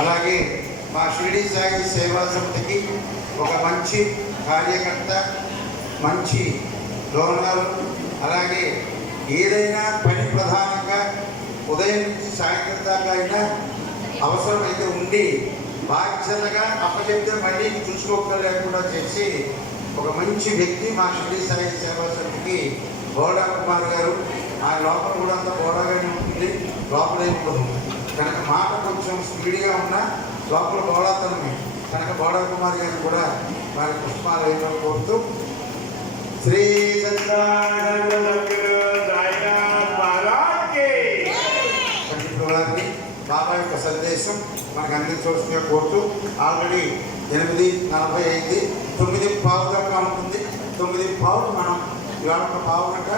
అలాగే మా షిరిడి సాయి సేవా సమితికి ఒక మంచి కార్యకర్త మంచి డోనర్ అలాగే ఏదైనా పని ప్రధానంగా ఉదయం నుంచి సాయంత్రం దాకా అయినా అవసరమైతే ఉండి బాధ్యతగా అప్పచెప్తే మళ్ళీ చూసుకోలేకుండా చేసి ఒక మంచి వ్యక్తి మా షిరిడి సాయి సేవా సమితికి గౌడ కుమార్ గారు. ఆ లోపల కూడా అంత గౌడగానే ఉంటుంది. లోపలే ఉంటుంది కనుక మాట కొంచెం స్పీడ్గా ఉన్నా లోపల బోడాతనమే కనుక బోడా కుమార్ గారు కూడా వారి పుష్పాలయంలో కోరుతూ శ్రీ పండితుల వారిని బాబా యొక్క సందేశం మనకు అందించవలసిందిగా కోరుతూ ఆల్రెడీ ఎనిమిది నలభై ఐదు తొమ్మిది పావు దాకా ఉంటుంది. తొమ్మిది పావు మనం ఇవాళ ఒక పావు గంట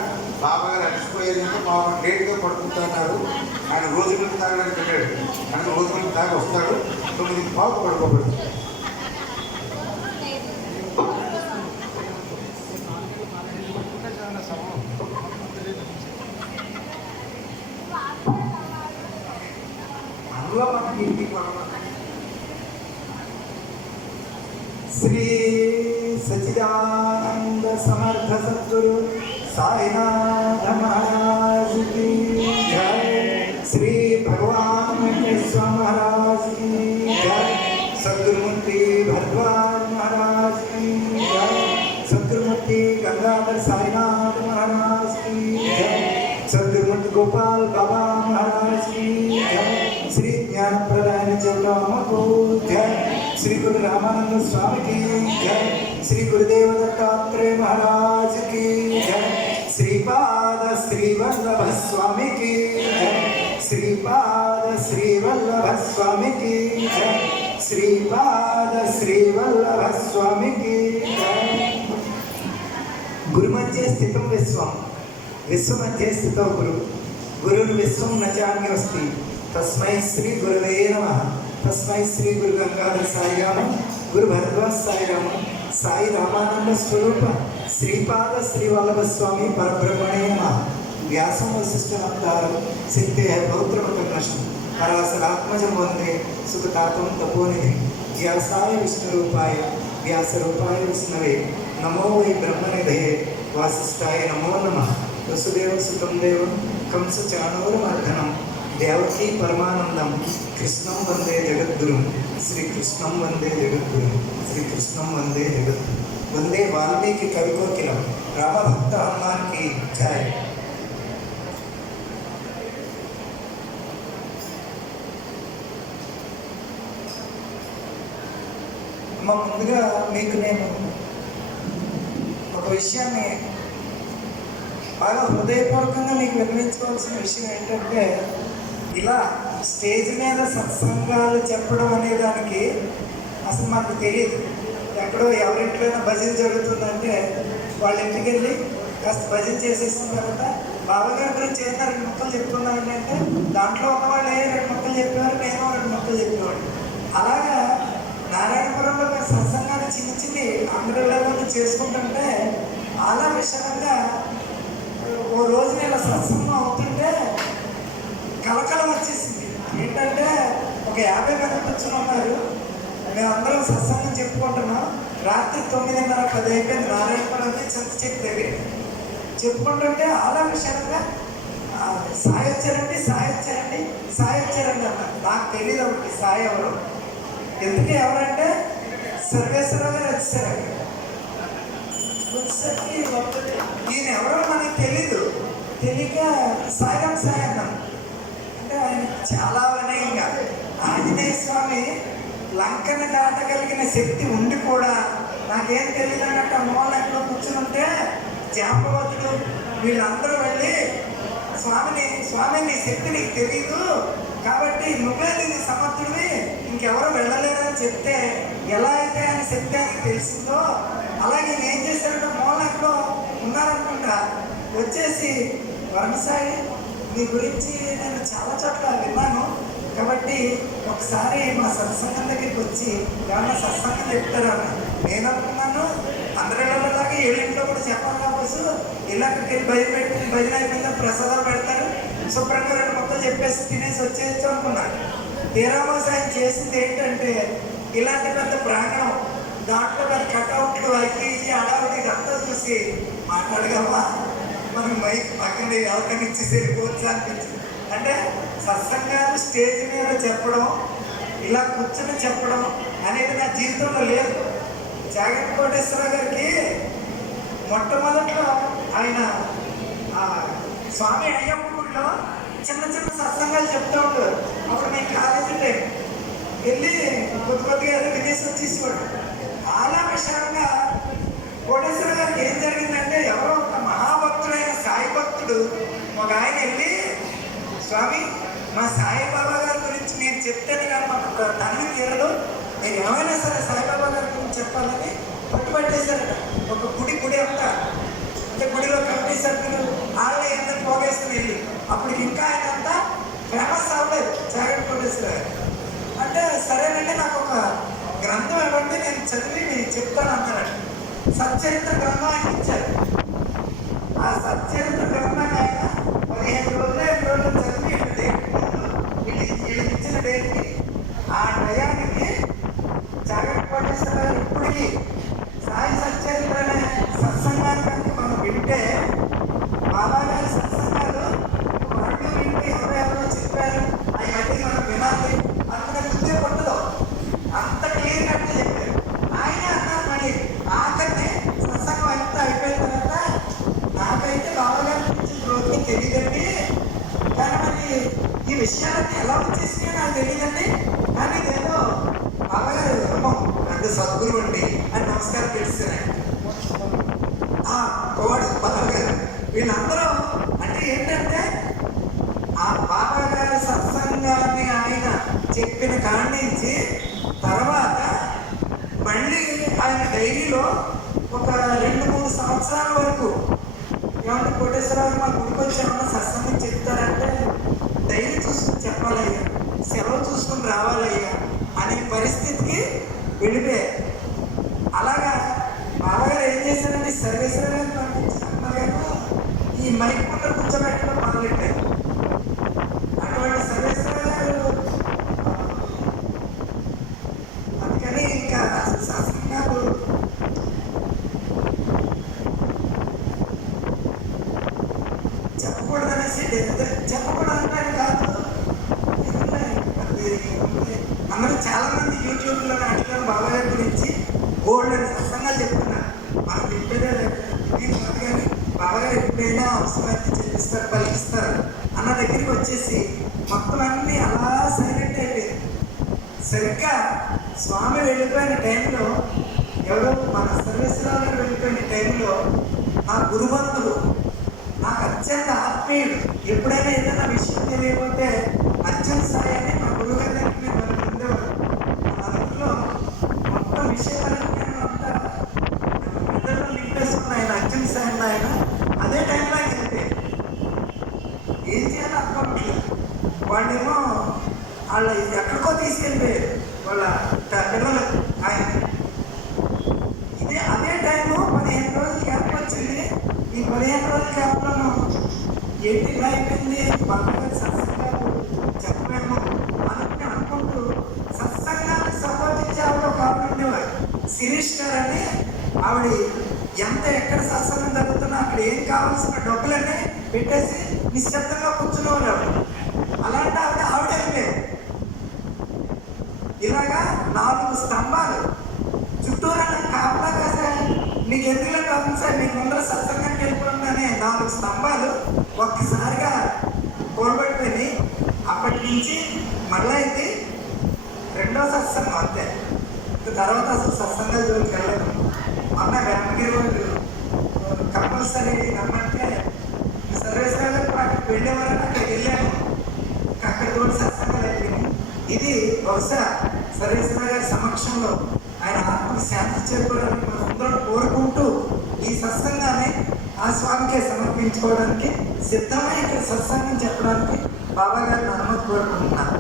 బాబాగారు అలసిపోయేదంటే మా లేట్గా పడుకుంటున్నారు. ఆయన రోజు మీద తాగడానికి వెళ్ళాడు ఆయన రోజు మీద తాగి వస్తాడు. తొమ్మిది బాబు పడుకోబడి అందులో ఇంటికి శ్రీ సచిదానంద సమర్థ సద్గురు साईनाथ श्री भगवान वेंकटेश्वर महाराज जय। गंगाधर साईनाथ महाराज जय। गोपाल महाराज जय। श्री ज्ञान जय। श्री स्वामी की जय। श्री गुरुदेव दत्तात्रेय महाराज की जय। శ్రీపాద శ్రీవల్లభ స్వామికి శ్రీపాద శ్రీవల్లభ స్వామికి శ్రీపాద శ్రీవల్లభ స్వామికి గురు మధ్య స్థితం విశ్వం. విశ్వ మధ్య స్థితం గురు. గురుడు విశ్వం నచాన్ని వస్తి. తస్మై శ్రీ గురువే నమ. తస్మై శ్రీ గురు గంగాధర సాయిరామ. గురు భరద్వాజ్ సాయిరామ. సాయి రామానంద స్వరూప. శ్రీపాద శ్రీవల్లభ స్వామి పరబ్రహ్మణే వ్యాసం వ్యాసం వశిష్ఠనందారు సిద్ధే పౌత్రమకర్ణశం పరాశరాత్మజం వందే సుఖతాతం తపోనిధి. వ్యాసాయ విష్ణురూపాయ వ్యాసరూపాయ విష్ణవే. నమో వై బ్రహ్మనిధయే వాసిష్ఠాయ నమో నమ. వసుదేవ సుతం దేవం కంస చాణూరమర్దనం దేవకీ పరమానందం కృష్ణం వందే జగద్గురు. శ్రీకృష్ణం వందే జగద్గురు. శ్రీకృష్ణం వందే జగద్గురు. వందే వాల్మీకి కవికోకిలం రామభక్త హనుమాన్కి జయ. అమ్మ ముందుగా మీకు నేను ఒక విషయాన్ని బాగా హృదయపూర్వకంగా మీకు వివరించుకోవాల్సిన విషయం ఏంటంటే ఇలా స్టేజ్ మీద సత్సంగాలు చెప్పడం అనే దానికి అసలు మాకు తెలియదు. ఎక్కడో ఎవరింట్లోనో భజన జరుగుతుందంటే వాళ్ళ ఇంటికి వెళ్ళి కాస్త భజన చేసేసిన తర్వాత బాబాగారి గురించి ఏదైనా రెండు మొక్కలు చెప్పుకుందాం అంటే దాంట్లో ఉన్నవాళ్ళు ఏ రెండు మొక్కలు చెప్పేవారు నేను రెండు మొక్కలు చెప్పేవాడు అలాగా నారాయణపురంలో మేము సత్సంగాన్ని చిన్న చిన్ని ఆంధ్రలో చేసుకుంటుంటే అలా విషయంగా ఓ రోజు నేను సత్సంగం అవుతుంటే కలకలం వచ్చేసింది. ఏంటంటే ఒక యాభై మంది కూర్చొని ఉన్నారు. మేమందరం సత్సంగం చెప్పుకుంటున్నాం. రాత్రి తొమ్మిదిన్నర పది అయిపోయింది నారాయణపురం చింత చెట్టు దగ్గర చెప్పుకుంటుంటే అలా విషయంగా సాయి వచ్చారండి సాయి వచ్చారండి సాయి వచ్చారండి అన్నారు. నాకు తెలియదు ఒకటి సాయి ఎవరు. ఎందుకు ఎవరంటే సర్వేశ్వరరావు గారు వచ్చారు. వచ్చేసరికి ఈయన ఎవరో మనకి తెలీదు. తెలియక సాయం సాయి అన్నాను అంటే ఆయన చాలా వినయంగా ఆంజనేయ స్వామి లంకను దాటగలిగిన శక్తి ఉండి కూడా నాకేం తెలియదు అన్నట్టు ఆ మూల ఎక్కడో కూర్చుని ఉంటే వీళ్ళందరూ వెళ్ళి స్వామిని స్వామి నీ శక్తి నీకు తెలీదు. కాబట్టి నువ్వే దీన్ని సమర్థుడివి. ఇంకెవరు వెళ్ళలేరని చెప్తే ఎలా అయితే ఆయన శక్తి అని తెలిసిందో అలాగే ఏం చేశారంటే మూల ఉన్నారనుకుంటా. వచ్చేసి వరమసాయి మీ గురించి నేను చాలా చోట్ల విన్నాను. కాబట్టి ఒకసారి మా సత్సంగం దగ్గరికి వచ్చి ఏమన్నా సత్సంగం చెప్తారా? నేను అనుకున్నాను అందరిలాగా ఏడింట్లో కూడా చెప్పాలి కాబోసు ఇళ్ళకి వెళ్ళి భజన పెట్టి భజన అయిపోయిందా ప్రసాదాలు పెడతారు. శుభ్రంగా రెండు మొత్తం చెప్పేసి తినేసి వచ్చేయచ్చు అనుకున్నాను తీరామాస ఆయన చేసింది ఏంటంటే ఇలాంటి పెద్ద ప్రాంగణం దాంట్లో పెద్ద కటౌట్లు ఐకేజీ అడావిడి ఇదంతా చూసి మాట్లాడగలవా? మనం మైక్ పక్కన ఎవరికైనా ఇచ్చి సరిపోవచ్చు అనిపించింది. అంటే సత్సంగాలు స్టేజ్ మీద చెప్పడం ఇలా కూర్చొని చెప్పడం అనేది నా జీవితంలో లేదు. జగన్ కోటేశ్వర గారికి మొట్టమొదట్లో ఆయన ఆ, స్వామి అయ్యప్పగుడిలో చిన్న చిన్న సత్సంగాలు చెప్తూ ఉంటారు అప్పుడు మేము కాలేజీ టైం వెళ్ళి కొద్ది కొద్దిగా విదేశం తీసుకోండి వచ్చేసేవాడు విషయంగా కోటేశ్వర గారికి ఏం జరిగిందంటే ఎవరో ఒక మహాభక్తుడైన సాయి భక్తుడు ఒక ఆయన వెళ్ళి స్వామి మా సాయిబాబా గారి గురించి నేను చెప్తేనే కానీ మాకు తల్లి తీరదు. నేను ఏమైనా సరే సాయిబాబా గారి గురించి చెప్పాలని పట్టుబట్టేశారట. ఒక గుడి గుడి అంతా. అంటే గుడిలో కమిటీ సభ్యులు వాళ్ళే ఎంత పోగేసుకుని వెళ్ళి అప్పుడు ఇంకా ఆయన అంతా ఫేమస్ అవ్వలేదు జాగ్రత్త కొట్టేసారు అంటే సరేనండి నాకు ఒక గ్రంథం ఇవ్వండి నేను చదివి నేను చెప్తాను అంటారండి సచ్చరిత్ర గ్రంథం ఆయన ఇచ్చారు. ఆ సచ్చరిత్ర వీళ్ళకి ఇచ్చిన డేట్కి ఆ టయానికి జాగ్రత్త పట్టేస్తారు ఇప్పటికీ విషయాలన్నీ ఎలా వచ్చేసినాయో నాకు తెలియదండి. కానీ ఏదో బాబా అమ్మం అంటే సద్గురు అండి అని నమస్కారం పెడుతున్నాను ఆ కోడు బాబా వీళ్ళందరూ అంటే ఏంటంటే ఆ బాబా గారి సత్సంగాన్ని ఆయన చెప్పిన కాడి నుంచి తర్వాత మళ్ళీ ఆయన డైరీలో ఒక రెండు మూడు సంవత్సరాల వరకు ఏమంటే కోటేశ్వరరావు మా గుడికి వచ్చి ఏమన్నా సత్సంగం చూసుకుని చెప్పాలయ్యా సెలవు చూసుకుని రావాలయ్యా. అనే పరిస్థితికి వెళ్ళిపోయారు అలాగా బాబాగారు ఏం చేశారంటే సర్వేశ్వర గారు పంపించిన ఈ మైక్ ముందు కూర్చోబెట్టడం మొదలెట్టారు. అటువంటి సర్వేశ్వర గారు అందుకని ఇంకా శాస్త్రం సత్సంగాలు చెప్పకూడదనేసి చెప్పకూడదు అంటే కాదు. అందరూ చాలా మంది యూట్యూబ్లో అడిగారు బాబాయ్ గారి గురించి గోల్డ్ అని సత్సంగా చెప్తున్నారు. మనం చెప్పేదే లేదు. నేను కానీ బాబాయ్ గారు ఎప్పుడైనా అవసరమైతే చెల్లిస్తారు పలికిస్తారు అన్న దగ్గరికి వచ్చేసి మొత్తం అన్నీ అలా సైలెంట్ అయిపోయింది సరిగ్గా స్వామి వెళ్ళిపోయిన టైంలో ఎవరో మన సర్వేశ్వరరావు గారు వెళ్ళిపోయిన టైంలో నా గురుబంధువు నాకు అత్యంత ఆత్మీయుడు. ఎప్పుడైనా ఏదైనా విషయం తెలియకపోతే అత్యంత సాయి అని మా గురువు గారి దగ్గరికి నేను వెళ్ళి ఉండేవాడు నా దగ్గరలో మొత్తం విషయాలన్నీ నేను అంతా మెదడులో నింపేసుకున్న ఆయన అత్యంత సాయి అన్న ఆయన అదే టైంలో ఆయన వెళ్ళిపోయాడు ఏం చేయాలో అర్థం అవ్వట్లేదు వాళ్ళేమో వాళ్ళ ఎక్కడికో తీసుకెళ్ళిపోయారు వాళ్ళ త- పిల్లలు ఆయన ఇదే అదే టైము పదిహేను రోజులు క్యాంప్ వచ్చింది ఈ పదిహేను రోజుల క్యాంప్లో ఏంటి ఇలా అయిపోయింది బాగా సత్సంగాలు చెప్పలేము? అనుకుని అనుకుంటూ సత్సంగాన్ని సంపాదించే ఆవిడ ఒక ఆవిడ ఉండేవారు శిరీష్ గారు అని ఆవిడ ఎంత ఎక్కడ సత్సంగం జరుగుతున్నా అక్కడ ఏం కావాల్సిన డబ్బులన్నీ పెట్టేసి నిశ్శబ్దంగా కూర్చునేవాళ్ళు ఆవిడ. అలాంటి ఆవిడ ఆవిడ అయిపోయారు ఇలాగా నాలుగు స్తంభాలు చుట్టూరా కాపలా మీకు నీకు కాదు సార్? నీకు ముందర సత్సంగానికి వెళ్ళిపోయిందనే నాలుగు స్తంభాలు ఒక్కసారిగా కోల్బడిపోయి అప్పటి నుంచి మళ్ళీ అయితే రెండో సత్సంగం అంతే. తర్వాత అసలు సత్సంగాలు జోలికి వెళ్ళలేదు మొన్న వెంకగిరి వాళ్ళు కంపల్సరీ రమ్మంటే సర్వేశ్వరాలకు గారు అక్కడికి వెళ్ళేవారని అక్కడికి వెళ్ళాము. అక్కడ కూడా సత్సంగాలు అయిపోయింది ఇది బహుశా సర్వేశ్వర గారి సమక్షంలో ఆయన ఆత్మకు శాంతి చేరుకోవడానికి కోరుకుంటూ ఈ సత్సంగాన్ని ఆ స్వామికే సమర్పించుకోవడానికి సిద్ధమై ఇక్కడ సత్సంగం చెప్పడానికి బాబా గారిని అనుమతి కోరుకుంటున్నాను.